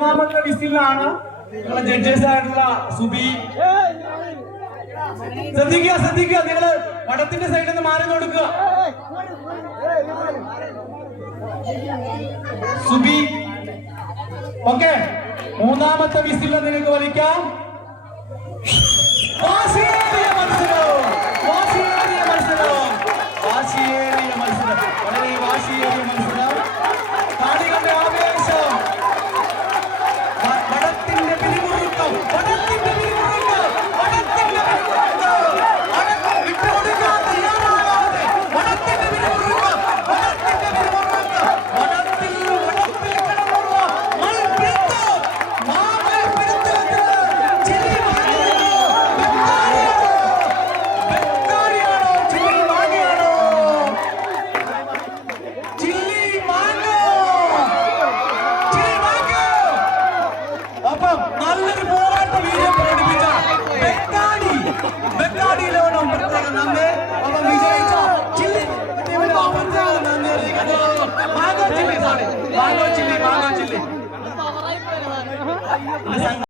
മൂന്നാമത്തെ വിസിലാണ് നിങ്ങളെ ജഡ്ജസ് ആയിട്ടുള്ള സുബി. ശ്രദ്ധിക്കുക നിങ്ങള് പടത്തിന്റെ സൈഡിൽ നിന്ന് മാറി കൊടുക്കുക. സുബി ഓക്കെ, മൂന്നാമത്തെ വിസിൽ നിനക്ക് വലിക്കാം. വാശിയേറിയ മത്സരം, വളരെ വാശിയേറിയ മത്സരം. താടികളുടെ ആവേശം, പടത്തിന്റെ പിരിമുറുക്കം, നല്ലൊരു പോരാട്ട വീര്യം പ്രകടിപ്പിച്ച ബെക്കാഡിയിലോണം പ്രത്യേക നന്ദി. അപ്പം വിജയിച്ച ചില്ലി നന്ദി അറിയിക്കുന്നു. Mango chilli